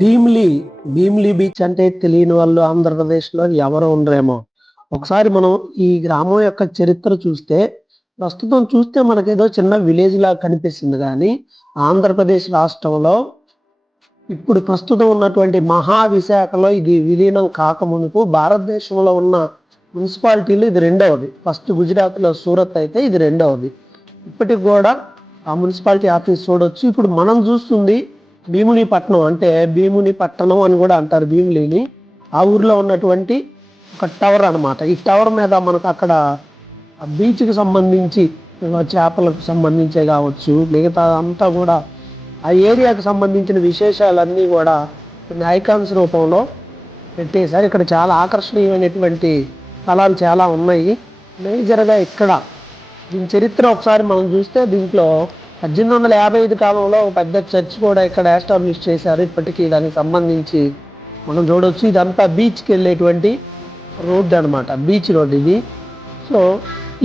Bheemili Bheemili beach అంటే తెలియని వాళ్ళు ఆంధ్రప్రదేశ్లో ఎవరు ఉండరేమో. ఒకసారి మనం ఈ గ్రామం యొక్క చరిత్ర చూస్తే, ప్రస్తుతం చూస్తే మనకేదో చిన్న విలేజ్ లాగా కనిపిస్తుంది కానీ, ఆంధ్రప్రదేశ్ రాష్ట్రంలో ఇప్పుడు ప్రస్తుతం ఉన్నటువంటి మహావిశాఖలో ఇది విలీనం కాకమునుపు భారతదేశంలో ఉన్న మున్సిపాలిటీలు ఇది రెండవది. ఫస్ట్ గుజరాత్లో సూరత్ అయితే ఇది రెండవది. ఇప్పటికి కూడా ఆ మున్సిపాలిటీ ఆఫీస్ చూడొచ్చు. ఇప్పుడు మనం చూస్తుంది భీముని పట్టణం, అంటే భీముని పట్టణం అని కూడా అంటారు భీములిని. ఆ ఊర్లో ఉన్నటువంటి ఒక టవర్ అనమాట. ఈ టవర్ మీద మనకు అక్కడ బీచ్కి సంబంధించి చేపలకు సంబంధించే కావచ్చు, మిగతా అంతా కూడా ఆ ఏరియాకి సంబంధించిన విశేషాలన్నీ కూడా కొన్ని ఐకాన్స్ రూపంలో పెట్టేశారు. ఇక్కడ చాలా ఆకర్షణీయమైనటువంటి స్థలాలు చాలా ఉన్నాయి. మేజర్గా ఇక్కడ దీని చరిత్ర ఒకసారి మనం చూస్తే, దీంట్లో 1855 కాలంలో ఒక పెద్ద చర్చ్ కూడా ఇక్కడ ఎస్టాబ్లిష్ చేశారు. ఇప్పటికీ దానికి సంబంధించి మనం చూడవచ్చు. ఇదంతా బీచ్కి వెళ్ళేటువంటి రోడ్డు అనమాట, బీచ్ రోడ్ ఇది. సో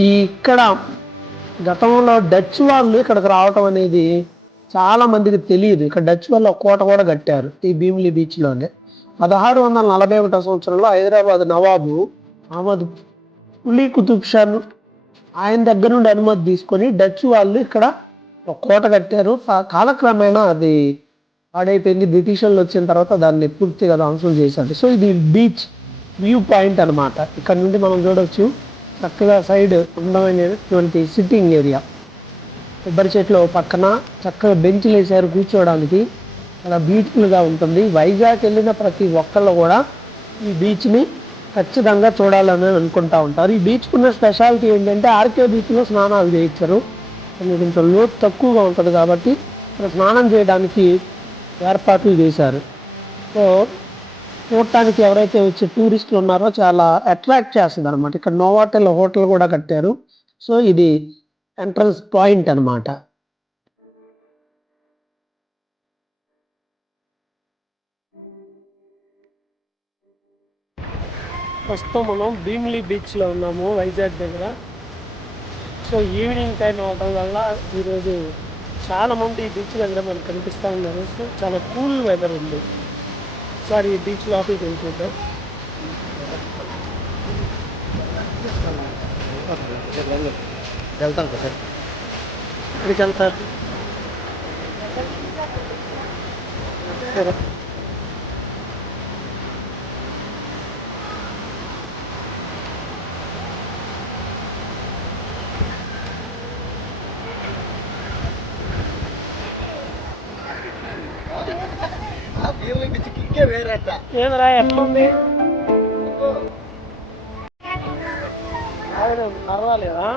ఇక్కడ గతంలో డచ్ వాళ్ళు ఇక్కడికి రావటం అనేది చాలా మందికి తెలియదు. ఇక్కడ డచ్ వాళ్ళు ఒక కోట కూడా కట్టారు ఈ భీమిలి బీచ్లోనే. 1641 సంవత్సరంలో హైదరాబాద్ నవాబు అహ్మద్ కులీ కుతుబ్ షా ఆయన దగ్గర నుండి అనుమతి తీసుకొని డచ్ వాళ్ళు ఇక్కడ ఒక కోట కట్టారు. కాలక్రమేణా అది పాడైపోయింది. బ్రిటిష్ వాళ్ళు వచ్చిన తర్వాత దాన్ని పూర్తిగా ధ్వంసం చేశారు. సో ఇది బీచ్ వ్యూ పాయింట్ అనమాట. ఇక్కడ నుండి మనం చూడవచ్చు చక్కగా సైడ్ అందమైనటువంటి సిట్టింగ్ ఏరియా, కొబ్బరి చెట్లు పక్కన చక్కగా బెంచ్లు వేసారు కూర్చోవడానికి. చాలా బ్యూటిఫుల్గా ఉంటుంది. వైజాగ్ వెళ్ళిన ప్రతి ఒక్కళ్ళు కూడా ఈ బీచ్ని ఖచ్చితంగా చూడాలని అనుకుంటూ ఉంటారు. ఈ బీచ్కి ఉన్న స్పెషాలిటీ ఏంటంటే, ఆర్కే బీచ్లో స్నానాలు చేయించరు. కొంచెం లోతు తక్కువగా ఉంటుంది కాబట్టి ఇక్కడ స్నానం చేయడానికి ఏర్పాట్లు చేశారు. సో చూడటానికి ఎవరైతే వచ్చే టూరిస్టులు ఉన్నారో చాలా అట్రాక్ట్ చేస్తుంది అనమాట. ఇక్కడ నోవాటెల్ హోటల్ కూడా కట్టారు. సో ఇది ఎంట్రన్స్ పాయింట్ అనమాట. ప్రస్తుతం మనం భీమిలి బీచ్లో ఉన్నాము, వైజాగ్ దగ్గర. సో ఈవినింగ్ టైం అవడం వల్ల ఈరోజు చాలామంది ఈ బీచ్ దగ్గర మనకు కనిపిస్తూ ఉన్నారు. సో చాలా కూల్ వెదర్ ఉంది. ఒకసారి ఈ బీచ్ లోపలికి వెళ్ళిపోతాం. వెళ్తాం కదా సార్. ఇక్కడికి వెళ్తారు. సరే, ఏమరా ఎట్లుంది? పర్వాలేదా?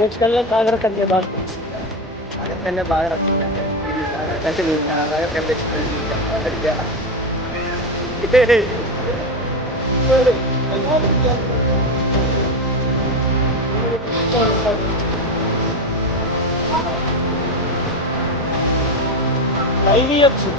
नेक्स्ट कल सागर करने बाद బాగా రాస్తుందండి. లైవ్ ఇవ్వచ్చు.